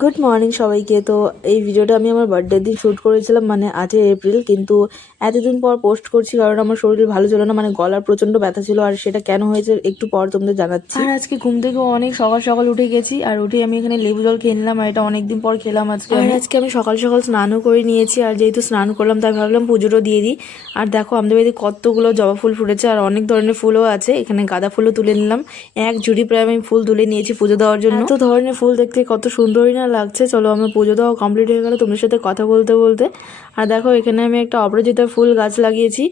Good morning সবাইকে। তো এই ভিডিওটা আমি আমার বার্থডের দিন শ্যুট করেছিলাম, মানে 8ই এপ্রিল। কিন্তু এতদিন পর পোস্ট করছি কারণ আমার শরীর ভালো ছিল না, মানে গলার প্রচণ্ড ব্যথা ছিল। আর সেটা কেন হয়েছে একটু পর তোমাদের জানাচ্ছি। আর আজকে ঘুম থেকে অনেক সকাল সকাল উঠে গেছি, আর উঠে আমি এখানে লেবু জল খেয়ে নিলাম। আর এটা অনেকদিন পর খেলাম আজকে। আর আজকে আমি সকাল সকাল স্নানও করে নিয়েছি, আর যেহেতু স্নান করলাম তাই ভাবলাম পুজোটাও দিয়ে দিই। আর দেখো আমাদের বাড়িতে কতগুলো জবা ফুল ফুটেছে, আর অনেক ধরনের ফুলও আছে। এখানে গাঁদা ফুলও তুলে নিলাম, এক ঝুড়ি প্রায় আমি ফুল তুলে নিয়েছি পুজো দেওয়ার জন্য। এত ধরনের ফুল দেখতে কত সুন্দরই না লাগছে। চলো আমার পুজো দেওয়া কমপ্লিট হয়ে গেল তোমাদের সাথে কথা বলতে বলতে। আর দেখো এখানে আমি একটা অপরাজিতা ফুল গাছ লাগিয়েছি,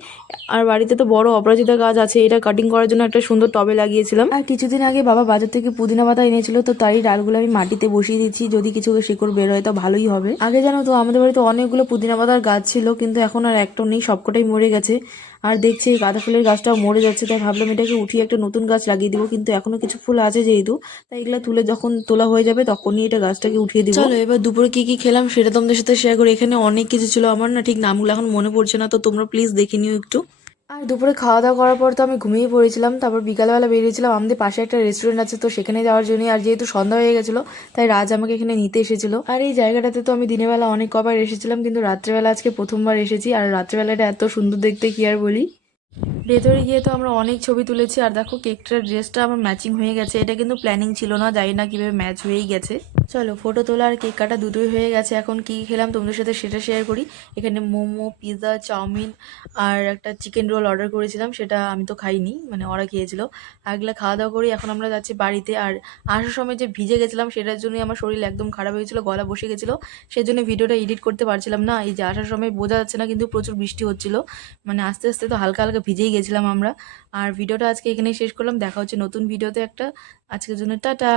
আর বাড়িতে তো বড় অপরাজিতা গাছ আছে, এটা কাটিং করার জন্য একটা সুন্দর টবে লাগিয়েছিলাম। আর কিছুদিন আগে বাবা বাজার থেকে পুদিনা পাতা এনেছিল, তো তাই ডালগুলো আমি মাটিতে বসিয়ে দিচ্ছি, যদি কিছু শিকড় বের হয় তো ভালোই হবে। আগে জানো তো আমাদের বাড়িতে অনেকগুলো পুদিনা পাতার গাছ ছিল, কিন্তু এখন আর একটাও নেই, সবকটাই মরে গেছে। আর দেখছি এই গাঁদা ফুলের গাছটাও মরে যাচ্ছে, তাই ভাবলাম এটাকে উঠিয়ে একটা নতুন গাছ লাগিয়ে দিব। কিন্তু এখনো কিছু ফুল আছে যেহেতু, তাই এগুলা তুলে যখন তোলা হয়ে যাবে তখনই এটা গাছটাকে উঠিয়ে দিব। চলো এবার দুপুরে কি কি খেলাম সেটা তোমাদের সাথে শেয়ার করি। এখানে অনেক কিছু ছিল, আমার না ঠিক নামগুলো এখন মনে পড়ছে না, তো তোমরা প্লিজ দেখে নিও একটু। আর দুপুরে খাওয়া দাওয়া করার পর তো আমি ঘুমিয়ে পড়েছিলাম। তারপর বিকালবেলা বেরিয়েছিলাম আমাদের পাশে একটা রেস্টুরেন্ট আছে, তো সেখানে যাওয়ার জন্য। আর যেহেতু সন্ধ্যা হয়ে গেছিলো তাই রাজ আমাকে এখানে নিতে এসেছিল। আর এই জায়গাটাতে তো আমি দিনের বেলা অনেক কবার এসেছিলাম, কিন্তু রাত্রেবেলা আজকে প্রথমবার এসেছি। আর রাত্রেবেলাটা এত সুন্দর দেখতে কি আর বলি। ভেতরে গিয়ে তো আমরা অনেক ছবি তুলেছি। আর দেখো কেকটার ড্রেসটা আমার ম্যাচিং হয়ে গেছে, এটা কিন্তু প্ল্যানিং ছিল না, জানি না কিভাবে ম্যাচ হয়েই গেছে। চলো ফটো তোলা আর কেক কাটা দুটোই হয়ে গেছে। এখন কি খেলাম তোমাদের সাথে সেটা শেয়ার করি। এখানে মোমো, পিৎজা, চাউমিন আর একটা চিকেন রোল অর্ডার করেছিলাম, সেটা আমি তো খাইনি, মানে ওরা খেয়েছিল। আগলা খাওয়া দাওয়া করি এখন আমরা যাচ্ছি বাড়িতে। আর আসার সময় যে ভিজে গেছিলাম সেটার জন্যই আমার শরীর একদম খারাপ হয়েছিল, গলা বসে গেছিলো, সেজন্য ভিডিওটা এডিট করতে পারছিলাম না। এই যে আসার সময় বোঝা যাচ্ছে না, কিন্তু প্রচুর বৃষ্টি হচ্ছিল, মানে আস্তে আস্তে তো হালকা হালকা ভিজেই গেছিলাম আমরা। আর ভিডিওটা আজকে এখানেই শেষ করলাম, দেখা হচ্ছে নতুন ভিডিওতে একটা। আজকের জন্য টাটা।